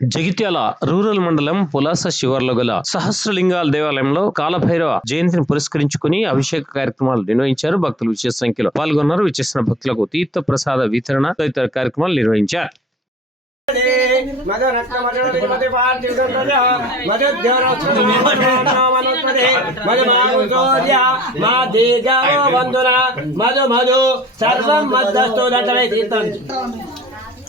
Jagtial rural మండలం పులాస శివార్లో గల సహస్రలింగాల దేవాలయంలో కాలభైరవ జయంతిని పురస్కరించుకుని అభిషేక కార్యక్రమాలు నిర్వహించారు భక్తులు విశేష సంఖ్యలో పాల్గొన్నారు విచ్చేసిన భక్తులకు తీర్థ ప్రసాద వితరణ తదితర కార్యక్రమాలు నిర్వహించారు మధు మధు సర్వం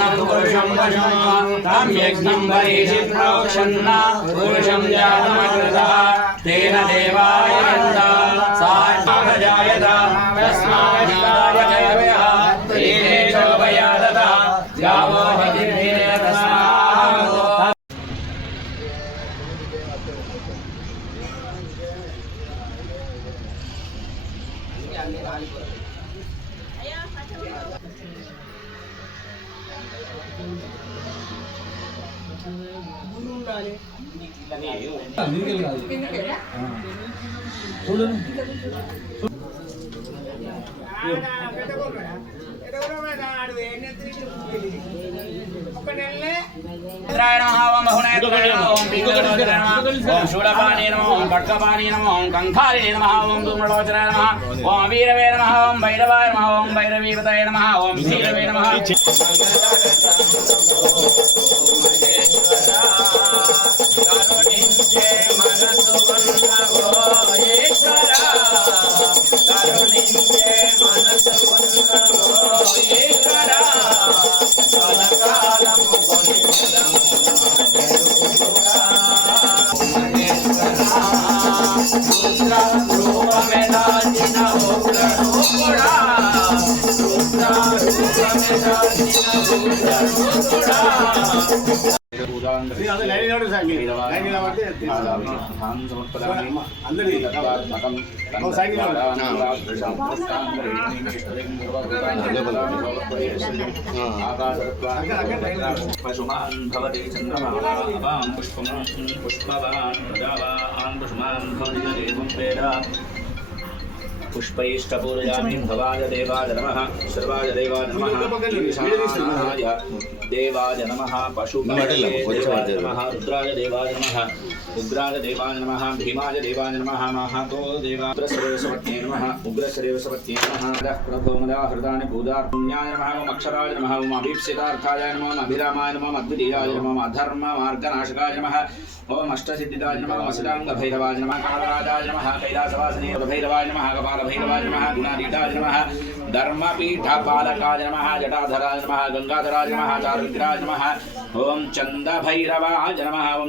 पुरुषं पुरुषं तेन देवा ఇంద్రాయ నమః ఓం ఓం పీతలోచనాయ నమః ఓం శూలపాణి నమః ఓం ఖడ్గపాణి నమః ఓం వీరవే నమ ఓం భైరవాయ నమ ఓం భైరవీపతయ నమ ఓం వీరవే నమ రుద్ర రూపమే దాచిన ఉగ్ర రూపుడా రుద్ర పశుమాన్ భవతి చంద్రమాన్ పుష్పమాన్ పుష్పవాన్ ప్రజావాన్ పశుమాన్ భవతి దేవం వేద పుష్పైష్టపూరయామి భవాయ దేవాయ నమః సర్వాయ దేవాయ నమః ఈశానాయ దేవాయ నమః పశుపతయే దేవాయ నమః రుద్రాయ దేవాయ నమః ఉగ్రాయ దేవాయ నమః భీమాయ దేవాయ నమః మహాతో దేవాగ్రశరేవసపత్యే నమః ఉగ్రశరేవసపత్యే నమః అదః ప్రభోమదా హృదాని పూజార్పుణ్యాయ నమః ఓం అక్షరాయ నమః ఓం అభీప్సితార్థాయ నమః ఓం అభిరామాయ నమః ఓం అద్వితీయాయ నమః ఓం అధర్మ మార్గనాశకాయ నమః ఓం అష్టసిద్ధిదాయ నమః ఓం అసిదాంగ భైరవాయ నమః కాలరాజాయ నమః కైలాసవాసినే భైరవాయ నమః కపాల భైరవాయ నమః గుణాతీతాయ నమః ధర్మపీఠపాలకాయ నమః జటాధరాయ నమః గంగాధరాయ నమః చారుద్రాయ నమః ఓం చందభైరవాయ నమః ఓం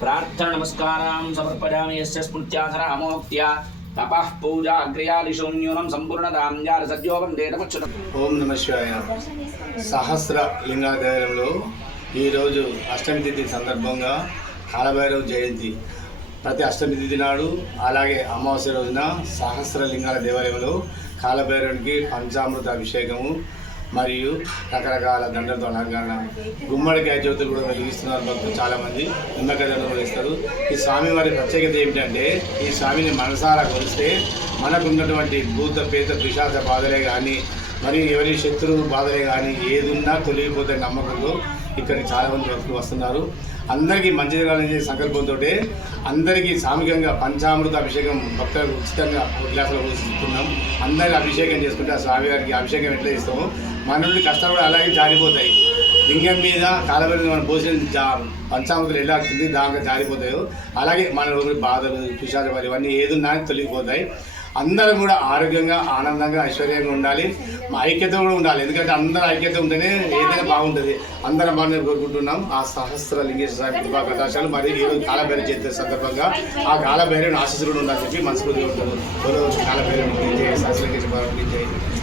ప్రార్థన నమస్కారం సమర్పయామి యస్య స్మృత్యాసరామోక్త్యా. తపః పూజాగ్రయాదిషు న్యూనం సంపూర్ణ జాల సద్యో వందే ఓం నమ శివాయ. సహస్ర లింగాధ్యాయంలో ఈరోజు అష్టమి తిథి సందర్భంగా కాలభైరవ జయంతి. ప్రతి అష్టమి తిథి నాడు అలాగే అమావాస్య రోజున సహస్ర లింగాల దేవాలయంలో కాలభైరవునికి పంచామృత అభిషేకము మరియు రకరకాల దండలతో అలంకరణ. గుమ్మడికాయ జ్యోతులు కూడా వెలిగిస్తున్నారు భక్తులు చాలామంది. నిమ్మకాయ దండలు కూడా ఇస్తారు ఈ స్వామి వారి ప్రత్యేకత ఏమిటంటే ఈ స్వామిని మనసారా కొలిస్తే మనకు ఉన్నటువంటి భూత పేత పిశాచ బాధలే కానీ మరి ఎవరి శత్రువు బాధలే కానీ ఏదున్నా తొలగిపోతే నమ్మకంతో ఇక్కడికి చాలామంది వ్యక్తులు వస్తున్నారు. అందరికీ మంచి జరగాలనే సంకల్పంతో అందరికీ సామూహికంగా పంచామృత అభిషేకం భక్తులకు ఉచితంగా ఒక గ్లాసులో పోస్తున్నాం అందరికీ అభిషేకం చేసుకుంటే ఆ స్వామి గారికి అభిషేకం ఎట్లా ఇస్తామో మన నుండి కష్టాలు కూడా అలాగే జారిపోతాయి. లింగం మీద కాలబెట్టి మనం పోసిన జా పంచామృతులు ఎలా కింది దాకా జారిపోతాయో అలాగే మన రోజు బాధలు పిశాచాలు ఇవన్నీ ఏదున్నా తొలగిపోతాయి. అందరం కూడా ఆరోగ్యంగా ఆనందంగా ఐశ్వర్యంగా ఉండాలి. మా ఐక్యత కూడా ఉండాలి. ఎందుకంటే అందరూ ఐక్యత ఉంటేనే ఏదైనా బాగుంటుంది. అందరం బాగా కోరుకుంటున్నాం. ఆ సహస్ర లింగేశ్వర స్వామి కృపా ప్రకాశాలు మరి ఈరోజు కాలభైరవ చేసే సందర్భంగా ఆ కాలభైరవుని ఆశీస్సులు ఉండాలని చెప్పి మనస్ఫూర్తిగా ఉంటారు కాలభైరవుని జయ సహస్ర లింగేశ్వర